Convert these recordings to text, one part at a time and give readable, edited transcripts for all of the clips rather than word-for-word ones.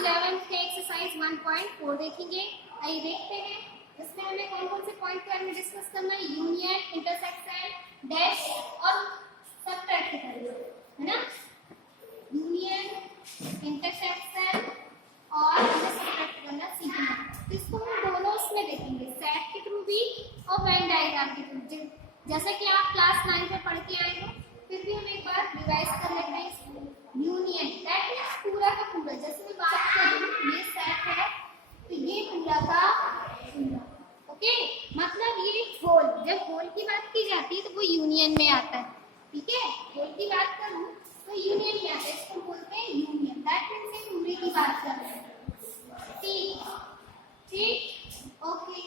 11 के एक्सरसाइज 1.4 देखेंगे। आइए देखते हैं इसमें हमें कौन कौन से पॉइंट के बारे में डिस्कस करना है। यूनियन, इंटरसेक्शन, डैश और सबट्रैक्ट करेंगे, है ना। यूनियन, इंटरसेक्शन और सबट्रैक्ट करना सीखना। तो इसको हम दोनों उसमें देखेंगे, सेट के थ्रू भी और वेन डायग्राम के थ्रू। जैसा कि आप क्लास 9 में पढ़ के आए हो, फिर भी हम एक बार रिवाइज कर लेते हैं इसको। यूनियन दैट मींस पूरा का पूरा, जैसे मैं बात करूं ये सेट है तो ये पूरा का पूरा, ओके। मतलब ये होल, जब होल की बात की जाती है तो वो यूनियन में आता है, ठीक है। होल की बात करूं तो यूनियन में आता है, इसको बोलते हैं यूनियन। दैट मींस पूरे की बात कर रहे हैं, ठीक ठीक, ओके।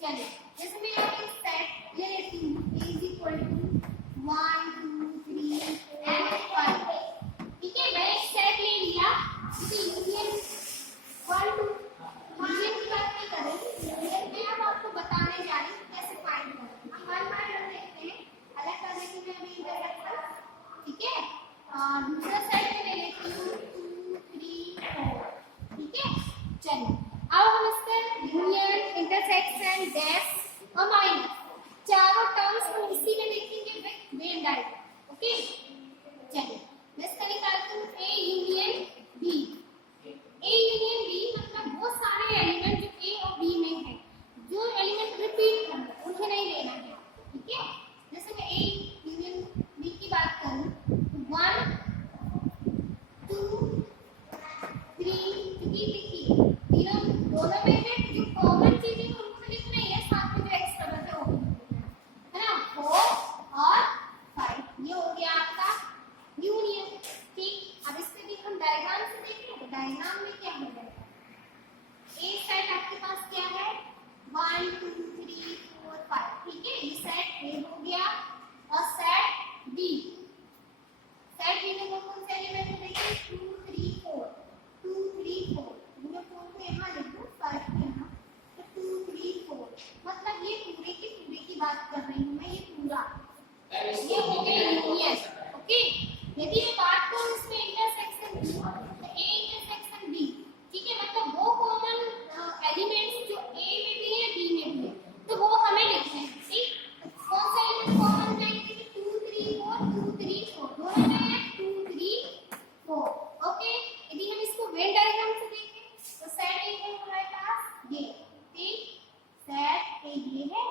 चलिए जैसे मैं यहाँ एक सेट ले लेती हूँ, a is equal to 1 2 3 and 5, ठीक है। मैं एक सेट ले लिया, यूनियन 1 2 यूनियन की बात नहीं कर रही, यूनियन में अब आपको बताने जा रही हूँ कैसे फाइंड करें। हम वन बाय वन देखते हैं, अलग करने के लिए अभी इंटरसेक्शन, ठीक है। दूसरा सेट में ले लेती हूँ 2 3 4, ठीक है। चलिए अब हम इसका यूनियन, इंटरसेक्शन, डैश और माइनस चारों टर्म्स को इसी में देखेंगे विद वेन डायग्राम, ओके। चलिए मैं इसका निकालती हूँ a union b। a union b मतलब वो सारे एलिमेंट जो a और b में है, जो एलिमेंट रिपीट करना है उन्हें नहीं लेना है, ठीक है। जैसे मैं a यूनियन b की बात करूँ तो 1 2 3, देखिए तीनों दोनों में है, जो कॉमन चीजें उनको लिखना ही है, साथ में जो एक्स्ट्रा बचा वो है ना, 4 और 5। ये हो गया आपका यूनियन, ठीक। अब इससे भी हम डायग्राम से देखें तो डायग्राम में क्या हो जाएगा, ए सेट आपके पास क्या है 1 2 3 4 5, ठीक है। ये सेट ए हो गया और सेट बी, सेट बी में कौन से एलिमेंट है देखिए 2 3 4 2 3 4, मैं 4 को यहाँ लिख दूँ, 5 को यहाँ, तो 2 3 4 मतलब ये पूरे की बात कर रही हूँ मैं, ये पूरा ये हो गया यूनियन, ओके। यदि मैं बात करूँ इसमें इंटरसेक्शन की, तो ए इंटरसेक्शन बी, ठीक है। मतलब वो कॉमन एलिमेंट्स जो ए में भी है बी में भी है, तो वो हमें लिखने हैं, ठीक। कौन सा एलिमेंट कॉमन जाएंगे, 2 3 4 2 3 4 दोनों में है 2 3 4, ओके। यदि हम इसको वेन डायग्राम से देखें तो सेट ए है हमारे पास ये, ठीक। सेट ए ये है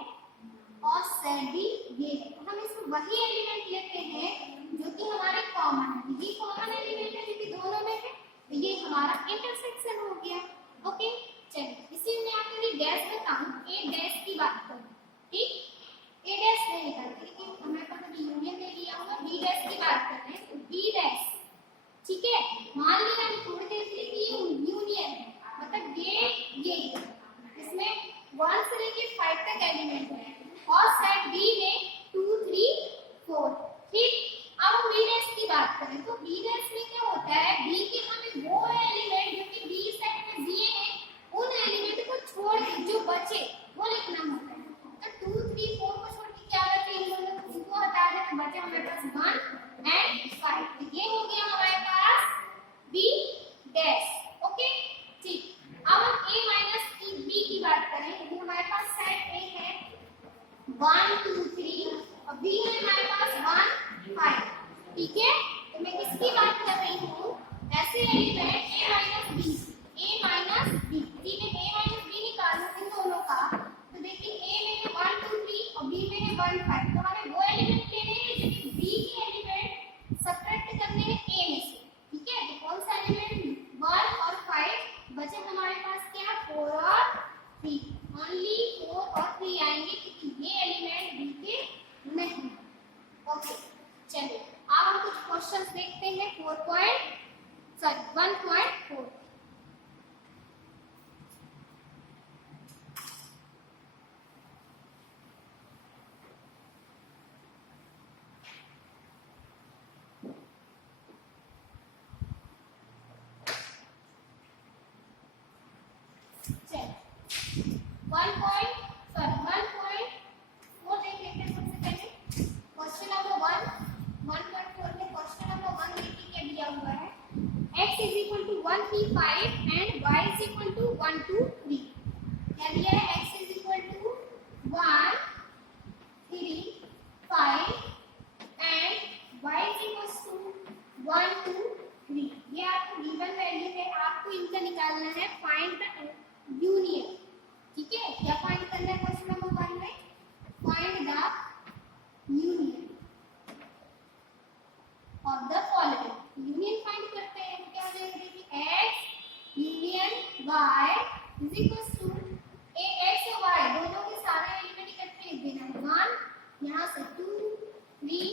और सेट बी ये है, तो हम इसमें वही एलिमेंट लेते हैं जो कि हमारे कॉमन है। ये कॉमन एलिमेंट है जो कि दोनों में है, तो ये हमारा इंटरसेक्शन हो गया, ओके। चलिए इसी में आपको डैश बताऊं, ए डैश की बात करूं, ठीक। ए डैश नहीं निकालते, लेकिन हमारे पास अभी यूनियन ले लिया हुआ, बी डैश की बात कर रहे हैं, तो बी डैश, ठीक है। मान लिया हम थोड़ी देर के लिए कि यूनियन है, मतलब ये इसमें 1 से लेके 5 तक एलिमेंट है और सेट बी में 2 3 4, ठीक। अब हम बी डैश की बात करें तो बी डैश में क्या होता है, बी के हमें वो एलिमेंट जो कि बी सेट में दिए हैं उन एलिमेंट को छोड़ के जो बचे वो लिखना होता है। तो 2 3 4 को छोड़ के क्या बचे, इन दोनों को हटा देना, बचे हमारे पास 1 एंड 5, तो ये हो गया हमारे पास बी डैश, ओके, ठीक। अब हम a माइनस बी की बात करें, यदि हमारे पास सेट ए है 1 2 3 और बी है हमारे पास 1 5, ठीक है। तो मैं किसकी बात कर रही हूँ, ऐसे एलिमेंट a माइनस बी, ठीक है। a माइनस बी निकालना इन दोनों का, तो देखिए a में है 1 2 3 और b में है 1 5, तो हमें वो एलिमेंट लेने हैं जो कि b के एलिमेंट सबट्रैक्ट करने हैं a में से, ठीक है। तो कौन सा एलिमेंट 1 और 5 बचे हमारे पास, क्या 4 और 3, ओनली 4 और 3 आएंगे क्योंकि ये एलिमेंट बी के नहीं, ओके। चलिए अब हम कुछ क्वेश्चंस देखते हैं 1.4। 1 2 3 क्या दिया है x is equal to 1 3 5 and y is equal to 1 2 3। ये आपको गिवन वैल्यू है, आपको इनका निकालना है फाइंड द यूनियन। ठीक है, क्या फाइंड करना है क्वेश्चन नंबर 1 में? Find the union of the following. Union find करते हैं तो क्या हो जाएगा, देखिए x union y is equal to x और y दोनों के सारे एलिमेंट इकट्ठे लिख देना है 1, यहाँ से 2 3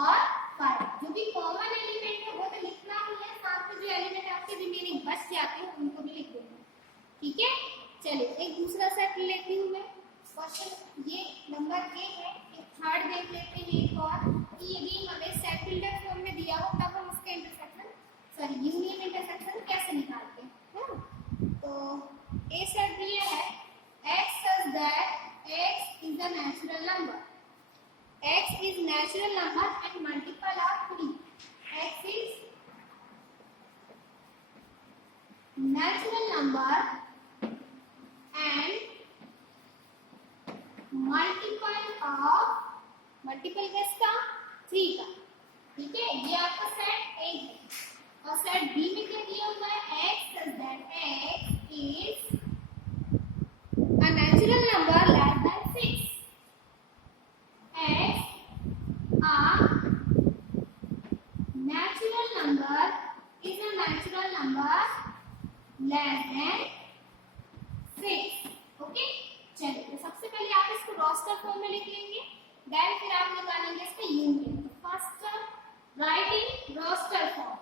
और 5। जो भी कॉमन एलिमेंट है वो तो लिखना ही है, साथ में जो एलिमेंट आपके रिमेनिंग बच जाते हैं उनको भी लिख देना। ठीक है, चलिए एक दूसरा सेट लेती हूँ मैं। क्वेश्चन ये नंबर ए है, एक थर्ड देख लेते हैं एक और कि यदि हमें सेट बिल्डर फॉर्म में दिया हो तब हम उसके यूनियन इंटरसेक्शन कैसे निकालते हैं। तो ए सेट दिया है x such that x is a natural number, x is natural number and multiple of 3, x is natural number and multiple किसका 3 का। ठीक है, ये आपका सेट ए है और सेट बी में क्या दिया हुआ है x such that x is a natural number less than 6, x a natural number is a natural number less than 6। Okay, चलिए तो सबसे पहले आप इसको रोस्टर फॉर्म में लिख लेंगे, देन फिर आप निकालेंगे इसका union. First write in roster form,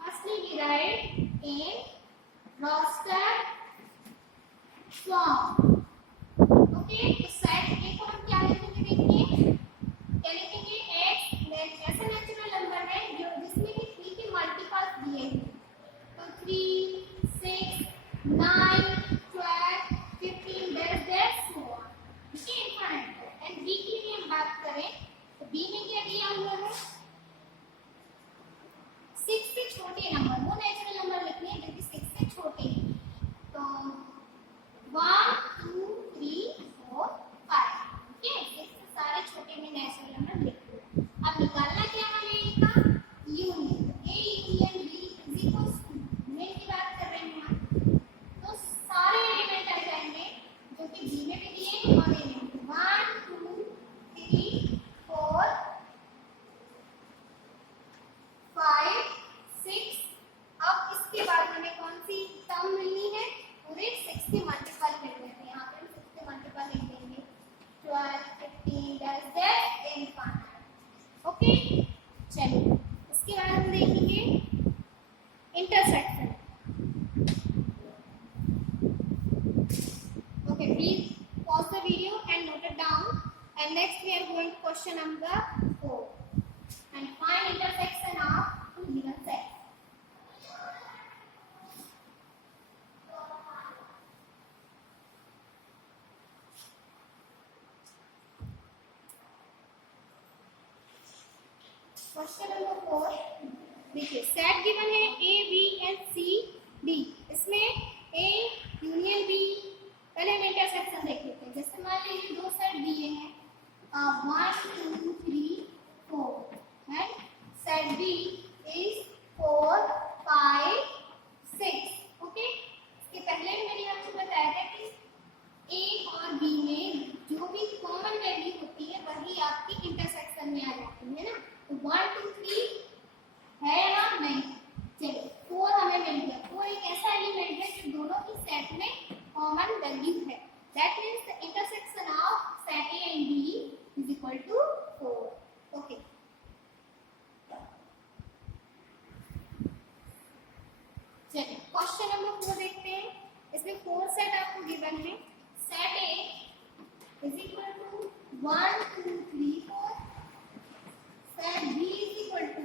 firstly we write in roster form. Okay, तो सेट ए को हम क्या लिखेंगे, देखिए क्या लिखेंगे x ऐसा नेचुरल नंबर है जो जिसमें कि 3 के मल्टीपल्स दिए हैं, तो 3 6 9 12 15 दैट्स so on। ठीक है, इनफाइनाइट। एंड बी की भी हम बात करें तो बी में क्या दिया हुआ है 6 से छोटे नंबर, वो नेचुरल नंबर लिखने हैं जो कि 6 से छोटे हैं, तो 1 2 3 4 5। ठीक है, 6 से सारे छोटे में नेचुरल नंबर लिख दो। अब निकालना क्या है इनका union, A union B is equal to, union की बात कर रहे हैं हम, तो सारे एलिमेंट आ जाएंगे जो कि बी में भी दिए हैं और ए में भी, 1 2 3 4 5 6। अब इसके बाद हमें कौन सी टर्म मिलनी है, पूरे 6 के मल्टीपल कर देते हैं, यहाँ पे 6 के मल्टीपल लिख देंगे 12 15 दैट्स इनफाइनाइट। ओके, चलिए इसके बाद हम देखेंगे intersection. Okay, please pause the video and note it down. And next we are going to question number 4 and find intersection of two given sets. Question number 4 देखिए, set given है A B and C D, इसमें A union B, पहले हम intersection देख लेते हैं। जैसे मान लीजिए दो सेट दिए हैं 1 2 3 4 and set B is 4 5 6। Okay, इसके पहले भी मैंने आपको बताया था कि A और B में जो भी कॉमन वैल्यू होती है वही आपकी इंटरसेक्शन में आ जाती है ना, तो 1 2 3 है या नहीं। चलिए 4 हमें मिल गया, 4 एक ऐसा एलिमेंट है जो दोनों की सेट में कॉमन वैल्यू है, that means the intersection of set A and B is equal to 4। Okay, चलिए क्वेश्चन नंबर 4 देखते हैं। इसमें 4 सेट आपको गिवन है, set A is equal to 1 2 3 4, set B is equal to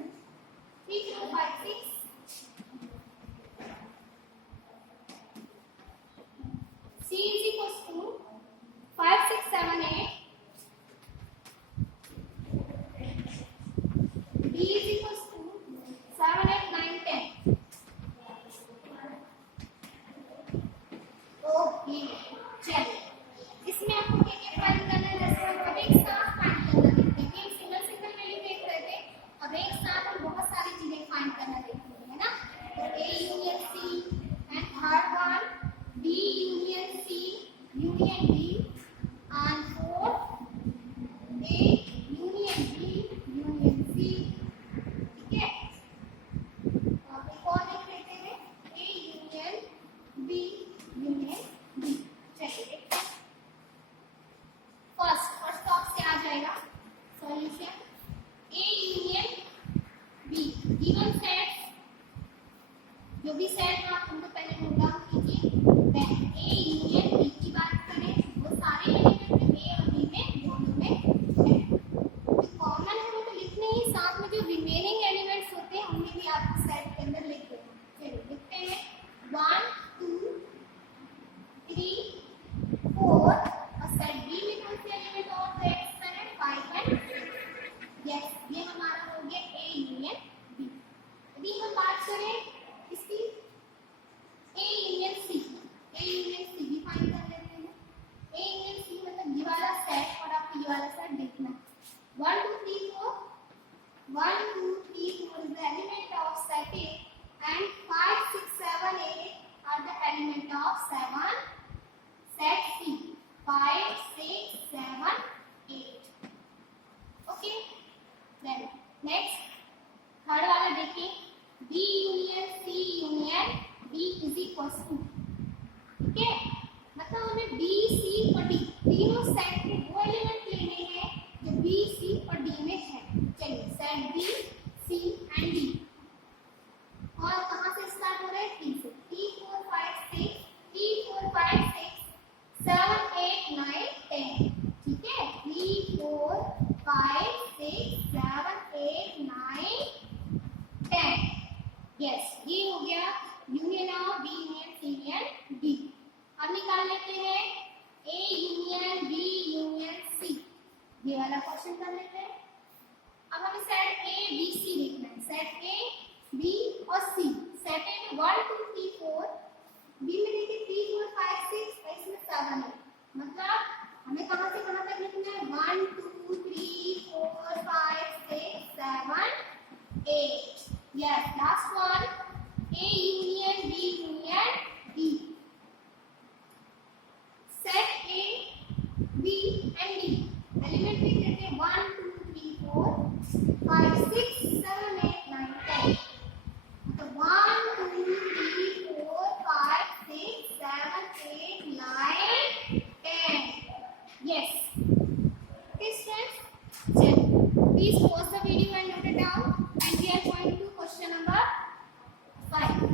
3 4 5 6, C is equals to 5 6 7 8, D is equals to 7 8 9 10, find करना देखेंगे, है ना। तो A union C and third one B union C union D and fourth A union B union C. ठीक है, अब एक और देख लेते हैं, A union B union D. चलिए फर्स्ट ऑफ से आ जाएगा solution. A union B given sets, जो भी सेट है आप उनको पहले नोट डाउन कीजिए। देन ए यूनियन बी की बात करें, वो सारे एलिमेंट ए और बी में दोनों में है। जो कॉमन है वो तो लिखने ही, साथ में जो रिमेनिंग एलिमेंट्स होते हैं उन्हें भी आप सेट के अंदर लिख देना। चलिए लिखते हैं 1 2 3 4 और सेट बी में कौन से एलिमेंट और थे? 7 5 एंड 6। यस, ये हमारा हो गया ए यूनियन बी। अभी हम बात करें इसकी ए यूनियन सी। ए यूनियन सी भी फाइंड कर लेते हैं। ए यूनियन सी मतलब ये वाला सेट और आपको ये वाला सेट देखना है। 1 2 3 4 1 2 3 4 is the element of set A and 5 6 7 8 are the element of set C. 5 6 7 8। okay, then next third वाला देखिए, B union C union D is equals to. ठीक है, मतलब हमें B C और D तीनों सेट के वो एलिमेंट लेने हैं जो B C और D में है। चलिए set B C and D, और कहाँ से स्टार्ट हो रहा है? 3 से। 3 4 5 6 3 4 5 6 7 8 9 10। ठीक है, 3 4 5 6 7 8 9 10। यस, ये हो गया union of B union C union D. अब निकाल लेते हैं A union B union C. ये वाला क्वेश्चन कर लेते हैं। अब हमें सेट ए बी सी देखना है। सेट ए बी और सी। सेट ए में 1 2 3 4, बी में देखिए 3 4 5 6 और इसमें 7 है। मतलब हमें कहाँ से कहाँ तक लिखना है? 1 2 3 4 5 6 7 8। Yes, last one A union B union D. Set A, B and D. Element लिख देते हैं 1 2 3 4 5 6 7 8 9 10। मतलब 1 2 3 4 5 6 7 8 9 10। Yes. Okay, students. Chalo, please pause the video and note it down. And we are going to question number 5.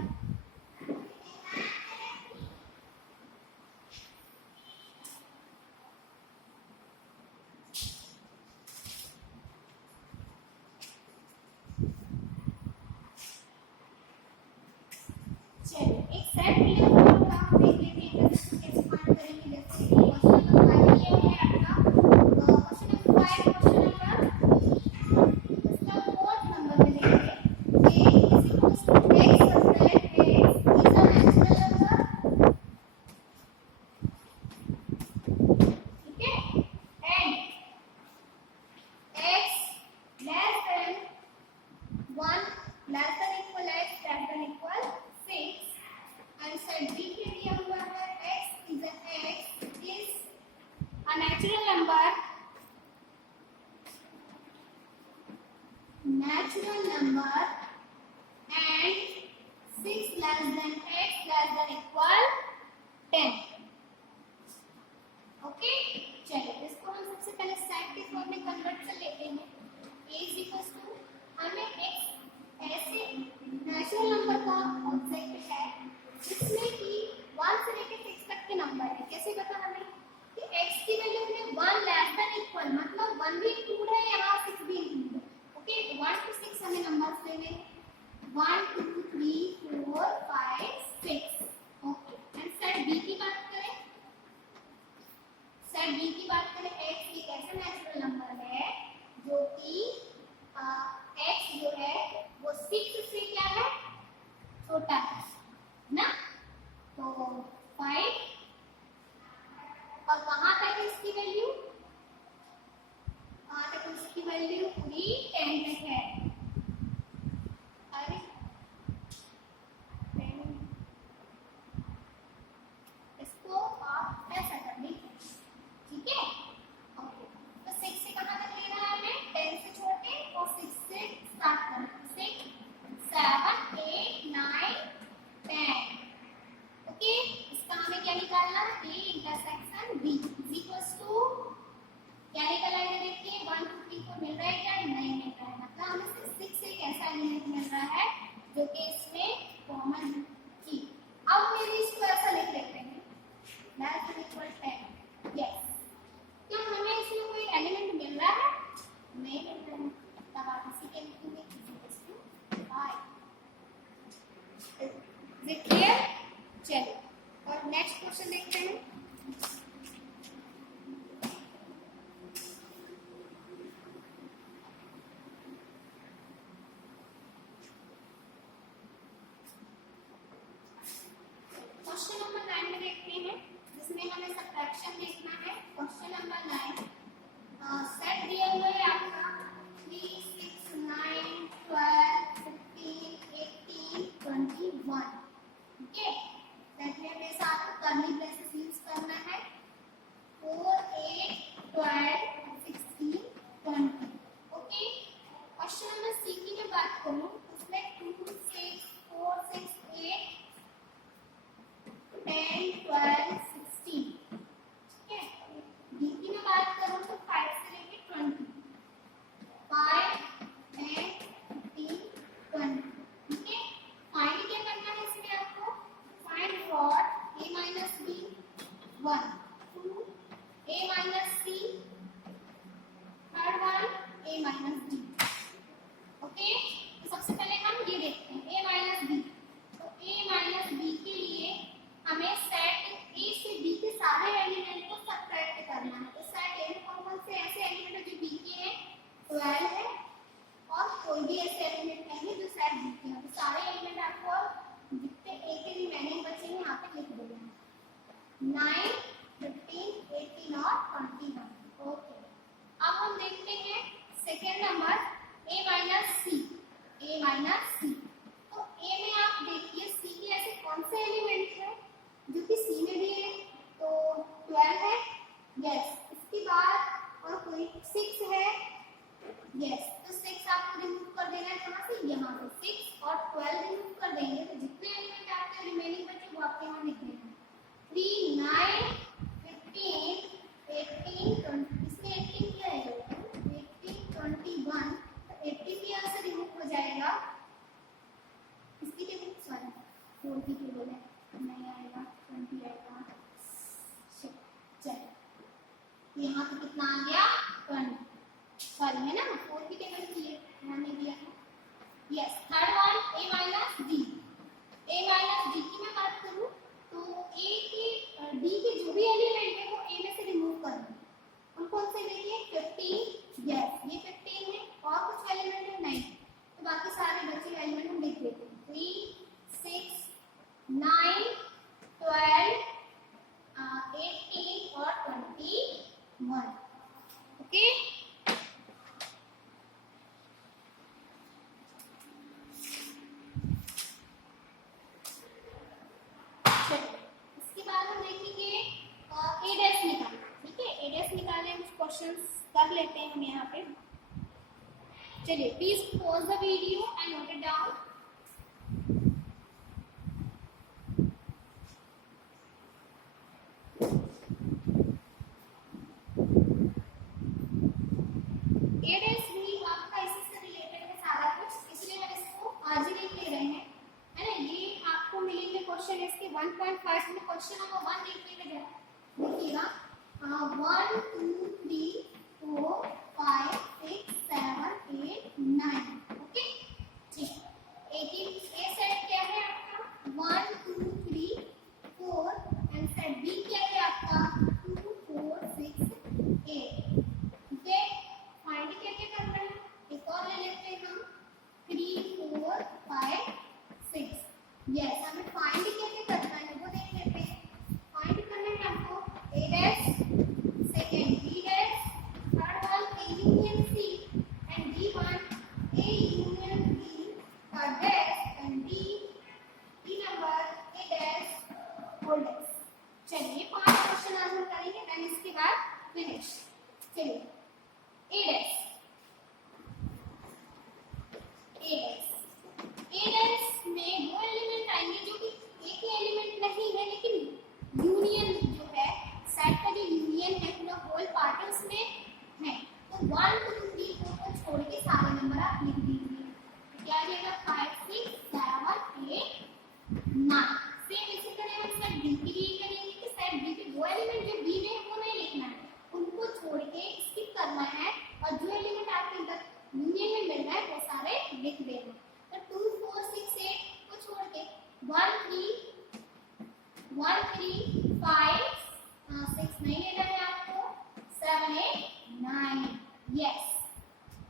चलिए एक set मिला होगा, देख लेते हैं कैसे फाइंड करेंगे। जैसे क्वेश्चन नंबर 5 ये है आपका क्वेश्चन नंबर 5। क्वेश्चन नंबर इसका फोर्थ नंबर में लेंगे। a is equals to x subtract x is a natural number। ठीक है, and x less than 1 less than equal x less than equal 6 and set b के लिए हुआ है x is a natural number and 6 less than x less than equal 10। Okay, चलिए इसको हम सबसे पहले सेट के फॉर्म में कन्वर्ट कर लेते हैं। a is equals to, हमें x ऐसे नेचुरल नंबर का ऑब्जेक्ट है जिसमें कि 1 से लेकर 6 तक के नंबर है। कैसे पता हमें कि x की वैल्यू में 1 लेस देन इक्वल, मतलब 1 भी इंक्लूड है यहाँ 6 भी इंक्लूड है। ओके, 1 to 6 हमें नंबर्स लेने हैं। 1 2 3 4 5 6। ओके, एंड सेट b की बात करें। सेट b की बात करें, x एक ऐसा नेचुरल नंबर है जो कि x जो है वो 6 से क्या है? छोटा है ना। तो 5 और कहाँ तक इसकी वैल्यू? कहाँ तक इसकी वैल्यू? पूरी 10 तक है। अरे एलिमेंट मिल रहा है जो कि इसमें कॉमन थी। अब मैं भी इसको ऐसा लिख लेते हैं less than equal 10। यस, क्या हमें इसमें कोई एलिमेंट मिल रहा है? नहीं मिल रहा है, तब आप इसी के लिखेंगे इज इट क्लियर? चलिए और नेक्स्ट क्वेश्चन देखते हैं। क्वेश्चन नंबर 9 में देखते हैं, जिसमें हमें सबट्रैक्शन देखना है। क्वेश्चन नंबर 9 सेट दिया हुआ है आपका 3, 6, 9, 12, 15, 18, 21। ओके, सेट में हमें साथ कर्ली ब्रेसेस यूज करना है। 4, 8, 12, 16, 20। ओके, क्वेश्चन नंबर सी की मैं बात करूं उसमें 2, 6, 4, 6, 8, 10, 12, 16। ठीक है, डी की मैं बात करूं तो 5 से लेके 20, 5, 10, 15, 20। ठीक है, फाइंड क्या करना है इसमें आपको? Find what a minus b 1, 2 a minus c, third one a minus d। Okay, तो सबसे पहले हम ये देखते हैं a minus b। तो a minus b के लिए हमें सेट a से b के सारे एलिमेंट को सबट्रैक्ट करना है। तो सेट a में कौन कौन से ऐसे एलिमेंट है जो b के हैं? 12 है, और कोई भी ऐसे एलिमेंट नहीं है जो सेट b के हैं। तो सारे एलिमेंट आपको जितने a के रिमेनिंग बचे हैं यहाँ पे लिख देना है, 9, 15, 18 और 21। ओके, अब हम देखते हैं second number a minus c। a minus c, तो a में आप देखिए c के ऐसे कौन से एलिमेंट है जो कि c में भी है? तो 12 है, यस। इसके बाद और कोई 6 है, यस। तो 6 आपको रिमूव कर देना है कहाँ से? यहाँ से 6 और 12 रिमूव कर देंगे तो जितने एलिमेंट आपके रिमेनिंग बचे वो आपके यहाँ लिख देना है। 3, 9, 15, 18, 20। इसमें 18 क्या है? 18, 21। तो 18 भी यहाँ से रिमूव हो जाएगा। इसकी टेबल सॉरी 4 की टेबल है, नहीं आएगा, 20 आएगा। चलिए यहाँ पे कितना आ गया? 20। सॉरी है ना, 4 की टेबल की ध्यान नहीं दिया है। Yes, third one a minus d। a minus d की मैं बात करूँ तो a के d के जो भी एलिमेंट है वो a में से रिमूव कर दें। उन कौन से देखिए? 15, यस, ये 15 है, और कुछ एलिमेंट है? नहीं, तो बाकी सारे बचे एलिमेंट हम लिख देते हैं। 3, 6, 9, 12, 18 और 21। ओके, इसके बाद हम देखेंगे a डैश निकालना। ठीक है, a डैश निकालने कुछ क्वेश्चंस कर लेते हैं हम यहाँ पे। चलिए, please pause the video and note it down. a dash भी आपका इसी से रिलेटेड है सारा कुछ, इसलिए हम इसको आज ही लिख ले रहे हैं, है ना। ये आपको मिलेंगे क्वेश्चन इसके 1.5 में। क्वेश्चन नंबर 1 देखिएगा, 1, 2, 3, 4, 5, 6, 7, 8, 9। ओके, ठीक। 18 ए सेट क्या है आपका? 1, 2, 3, 4 एंड सेट बी क्या है आपका? 2, 4, 6, 8। ठीक है, फाइंड क्या करना है? एक और ले लेते हैं हम, 3, 4, 5, 6। यस, हमें फाइंड कैसे करना है वो देख लेते हैं। फाइंड करना है आपको a dash, second b dash, third one a union c and d1 a union b, third dash and d number a dash whole dash. चलिए 5 क्वेश्चन आज हम करेंगे, देन इसके बाद फिनिश। चलिए, a डैश, a डैश में वो element आएंगे जो कि एक ही एलिमेंट नहीं है, लेकिन यूनियन जो है, सेट का जो यूनियन है पूरा होल पार्ट है उसमें है। तो 1, 2, 3, 4 को छोड़ के सारे नंबर आप लिख दीजिए। लिख देना। तो 2 4 6 8 को छोड़ के 1 3 5 6 नहीं लेना है आपको, 7 8 9 यस।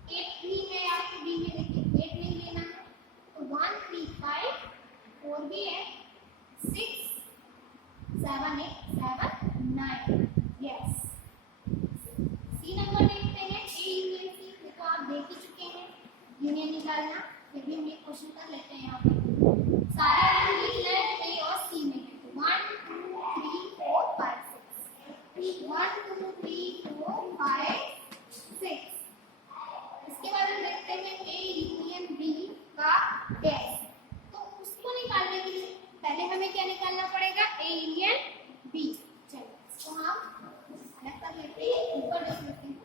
8 3 है आपको बी में, देखिए 8 नहीं लेना है, तो 1 3 5 4 भी है, 6 7 8 7 9 यस। सी नंबर देखते हैं, ए यूनियन सी। देखो आप देख ही चुके हैं यूनियन निकालना, फिर भी हम एक क्वेश्चन कर लेते हैं। यहाँ पे सारे एलिमेंट लिखना है ए और सी में। 1 2 3 4 5 6 1 2 3 4 5 6। इसके बाद हम देखते हैं ए यूनियन बी का डैश। तो उसको निकालने के लिए पहले हमें क्या निकालना पड़ेगा, ए यूनियन बी। चलिए इसको हम अलग कर लेते हैं, ऊपर देख लेते हैं।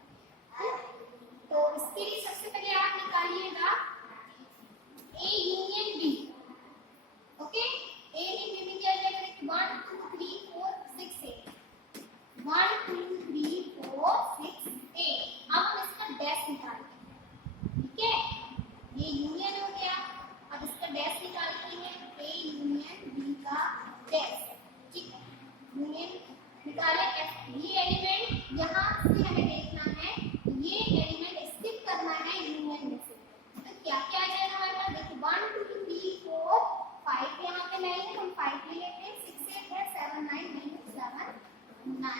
तो इसके लिए सबसे पहले आप निकालिएगा ए यूनियन बी। ओके, ए ने बी में क्या जाएगा, 1 2 3 4 6 8 1 2 3 4 6 8। अब हम इसका डैश निकालेंगे, ठीक है। ये यूनियन हो गया, अब इसका डैश निकालते हैं, ए यूनियन बी का डैश। ठीक है, यूनियन निकाले। ये एलिमेंट यहाँ से हमें देखना है, ये एलिमेंट स्किप करना है यूनियन में से। तो क्या क्या आ जाएगा हमारे पास, देखो 1 2 3 4 5 यहाँ पे नहीं है, हम 5 ले लेते हैं, 6 8 है, 7 9 नहीं 7 9।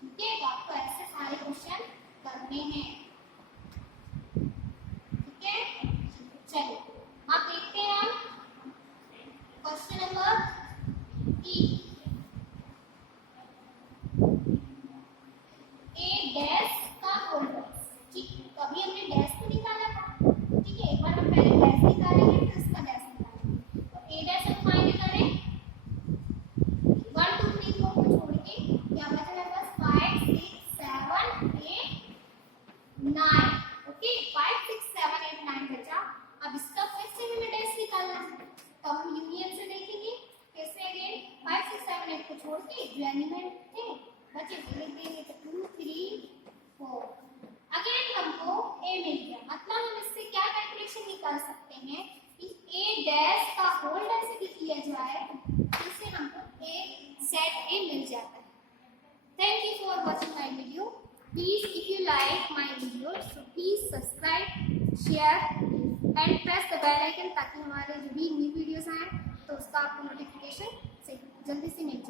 ठीक है, तो आपको ऐसे सारे क्वेश्चन करने हैं। ठीक है, चलिए आप देखते हैं हम क्वेश्चन नंबर ई। ए डैश का होल डैश। ठीक, तो अभी हमने डैश को निकाला था, ठीक है। एक बार हम पहले डैश निकालेंगे, फिर उसका डैश निकालेंगे। तो ए डैश हम फाइंड करें, 1 2 3 4 को छोड़ के क्या बचा मेरे पास, 5 6 7 8 9। ओके, 5 6 7 8 9 बचा। अब इसका फिर से हमें डैश निकालना है, तो हम यूनियन से देखेंगे कैसे। अगेन 5 6 7 8 को छोड़ के जो एलिमेंट थे बचे वो लिख देंगे, तो 2 3 4। अगेन हमको ए मिल गया, मतलब हम इससे क्या कैलकुलेशन निकाल सकते हैं कि ए डैश का होल डैश यदि किया जाए तो इससे हमको ए सेट ए मिल जाता है। Thank you for watching my video. Please if you like my video so please subscribe, share and press the bell icon, ताकि हमारे जो भी न्यू वीडियोस आए तो उसका आपको नोटिफिकेशन से जल्दी से मिल जाए।